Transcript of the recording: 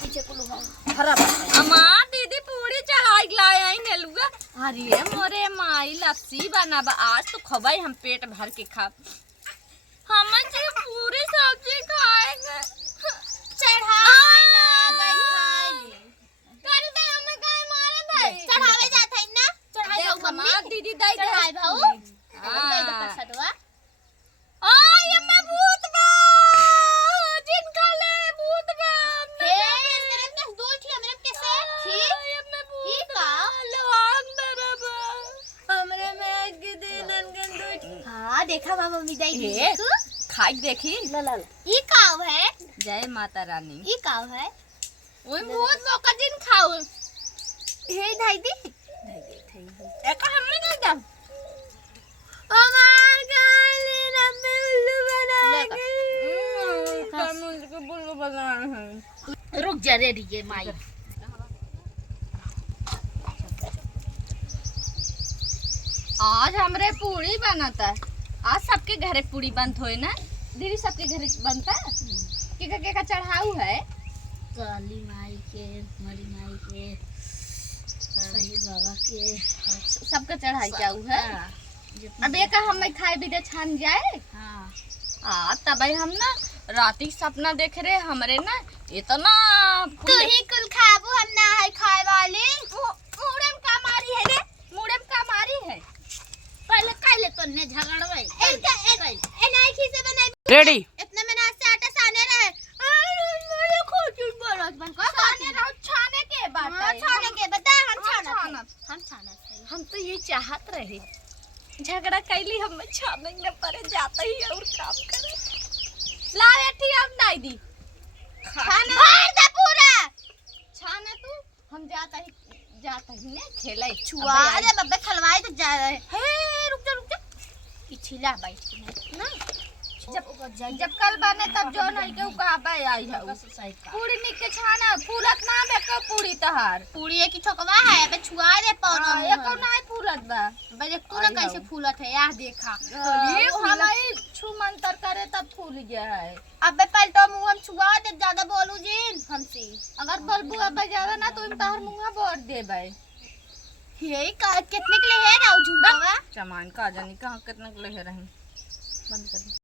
पीछे कुल हरा बा अम्मा दीदी पूरी चढ़ाई लाए आई नेलुआ। अरे मोरे माई लस्सी बनाबा आज तो खबाई हम पेट भर के खा। हम जी पूरी सब्जी खाएंगे। चढ़ाई ना गई खाई कर दे हमें काय मारे भाई चढ़ावे जात है ना चढ़ाई देख भाऊ अम्मा दीदी दई दे चढ़ाई भाऊ दे दे कसटवा आय अम्मा भूत बा जिनका ले भूत बा हे मेरे में दो थी हमरे कैसे थी आय अम्मा ई भूत का लवान दरबा हमरे में के दिन अनगन दो हां देखा बाबा विदाई ये खाई देखी ला ला ई काव है जय माता रानी ई काव है ओए भूत मौका दिन खाओ हे धाई दी एका हमने नहीं दम हमार गाली नम्मे उल्लू बना कानून के बुल्लू बना है रुक जा रे ये माई आज हमरे पूरी बनाता है। आज सबके घरे पूरी बनत होए ना दीदी सबके घरे बनता है के का चढ़ाऊ है काली माई के मरी माई के सही बाबा के सबका चढ़ाई जाऊ है। अब एक हम खाए भी दे छान जाए हां तब हम ना राती सपना देख रहे हमरे ना इतना तू ही कुल खाबू हम ना है खाए वाली मुड़े में का मारी है रे मुड़े में का मारी है पहले काले तोने झगड़वे ए नहीं खीसे बनाई रेडी इतने में ना से आटा साने रहे अरे खोचुन बोलत बन को छाने रहो छाने के बात है छाने के बता हम छाना हम तो ये चाहत रहे झगड़ा कैली हम छाने न परे जाते ही और काम करे ला बेटी अब नहीं दी खाना भर दे पूरा छाना तू हम जाता ही ने खेले छुआ अरे बब्बे खलवाई तो जा रहे हे रुक जा पिछला बैठ ना जब कल बने तब जो नहीं के उकाबे आई है पूरी निक के छाना फूलत ना बेको पूरी तहार पूरी की छोकवा है अबे छुआ दे पौना एको नहीं फूलत बा बजे तू ना कैसे फूलत है यार देखा ये हमारी छू मंतर करे तब फूल गया है अबे पहले तो मुंह हम छुआ दे ज्यादा बोलू जिन हमसे अगर बलबू अब ज्यादा ना तो इन तहर मुंह बोर देबे यही कितने के लिए है राव झुमका चमान का जानी कहां कितने के लिए रही बंद कर